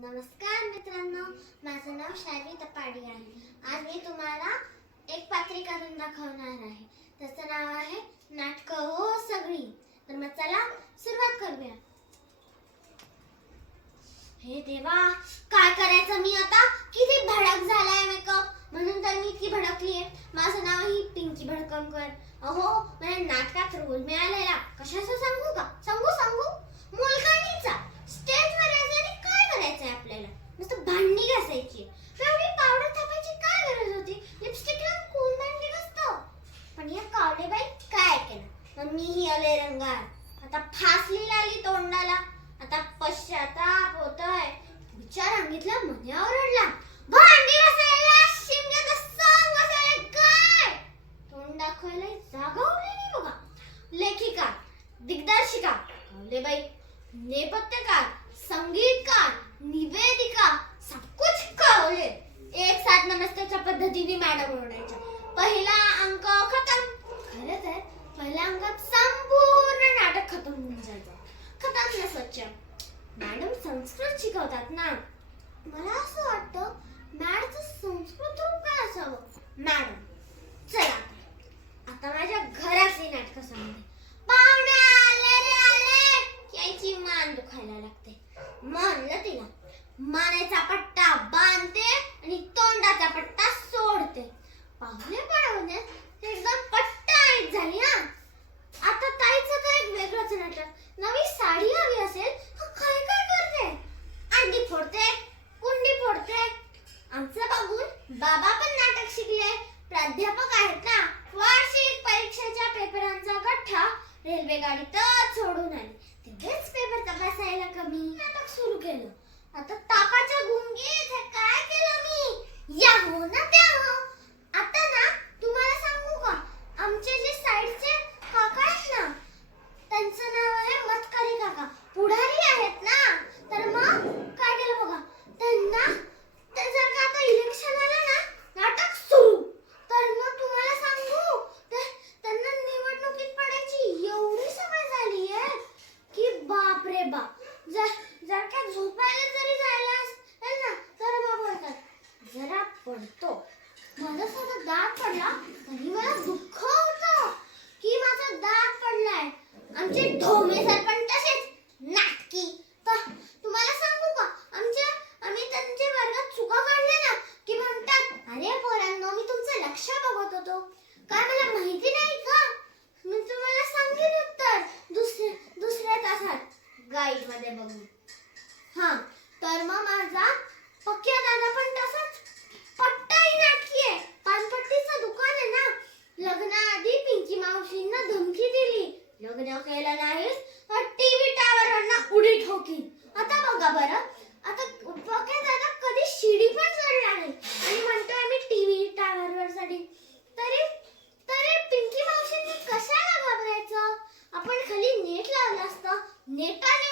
नमस्कार मित्रांनो माझं नाव शायरी तपाडी आहे. आज मी तुम्हाला एक पात्री करून दाखवणार आहे. त्याचं नाव आहे नाटक हो सगळी. तर मग चला सुरुवात करूया. हे देवा काय करायचं मी आता? किती भडक झालाय मेकअप म्हणून तर मी इतकी भडकली आहे माझं नाव ही पिंकी भडकमकर. अहो मला नाटकात रोल मिळालेला. कशाचं सांगू का? सांगू सांगू मोलकरणीचा स्टेजवर यायचं आणि काय करायचंय आपल्याला नुसतं भांडी घासायची एवढी पावडर थापायची काय गरज होती लिपस्टिक लावून कोण भांडी घासतं पण या कावलेबाई काय केलं मग मीही आता फासली लागली तोंडाला. आता पश्चाताप होतोय. विचार सांगितला मने ओरडला. भांडी बसायला शिमग्यात सांग बसायला काय? तोंड दाखवायला जागा उरली बघा. लेखिका दिग्दर्शिका कावलेबाई नेपथ्यकार संगीतकार निवेदिका सब कुछ कावले एक साथ नमस्तेच्या पद्धतीने मॅडम ओरडायच्या. पहिला अंक खतम. खरंच आहे पहिल्या अंकात संपूर्ण होऊन जायचं खतम स्वच्छ. मॅडम संस्कृत शिकवतात ना. मला असं वाटतं मॅडचं संस्कृत रूप काय असावं? मॅडम चला. आता माझ्या घरातली नाटकं सांगते. पाहुणे आले रे आले. यायची मान दुखायला लागते. म्हणलं तिला मानेचा पट्टा बांधते आणि तोंडाचा पट्टा सोडते. पाहुणे पडवण्यात एकदम पट्टा ऐट झाली हा आता ताईचं तर एक वेगळंच नाटक नवी साडी हवी असेल तर काय काय करते? अंडी फोडते कुंडी फोडते. आमचं बघून बाबा पण नाटक शिकले. प्राध्यापक आहेत ना वार्षिक परीक्षेच्या पेपरांचा गठ्ठा रेल्वे गाडीतच सोडून आले. तिथेच पेपर तपासायला कमी नाटक सुरू केलं. आता तापाच्या गुंगीत हे काय केलं मी या हो ना त्या हो आता ना तुम्हाला सांगू का आमचे जे साईडचे काका आहेत ना त्यांचं नाव आहे मतकरी काका पुढारी आहेत ना तर मग काय केलं बघा त्यांना ते जर का आता इलेक्शन आलं ना नाटक सुरू तर मग तुम्हाला सांगू ते- त्यांना निवडणुकीत पडायची एवढी सवय झाली आहे की बाप रे बाप जर जर का झोपायला जरी जायला असेल ना तर मग बोलतात जरा पडतो माझा साधा दात पडला तरी मला दुःख होतं. की माझा दात पडलाय. आमचे ढोमे सर पण तसेच नाटकी. तर तुम्हाला सांगू का? आमच्या आम्ही त्यांच्या वर्गात चुका काढल्या ना की म्हणतात अरे पोरांनो मी तुमचं लक्ष बघत होतो. काय मला माहिती नाही का? मी तुम्हाला सांगेन उत्तर. दुसऱ्या दुसऱ्या तासात. गाईडमध्ये बघून हा तर मग माझा पक्क्या दादा पण तसा पट्टाही नाटकी आहे पानपट्टीचं दुकान आहे ना लग्नाआधी पिंकी मावशींना धमकी दिली लग्न केलं नाहीस तर टीव्ही टावर उडी ठोकी. आता बघा बरं. आता पक्या दादा कधी शिडी पण चढला नाही. आणि म्हणतोय मी टीव्ही टावर साठी तरी तरी पिंकी मावशींनी कशाला घाबरायचं? आपण खाली नेट लावलं असतं. नेटाने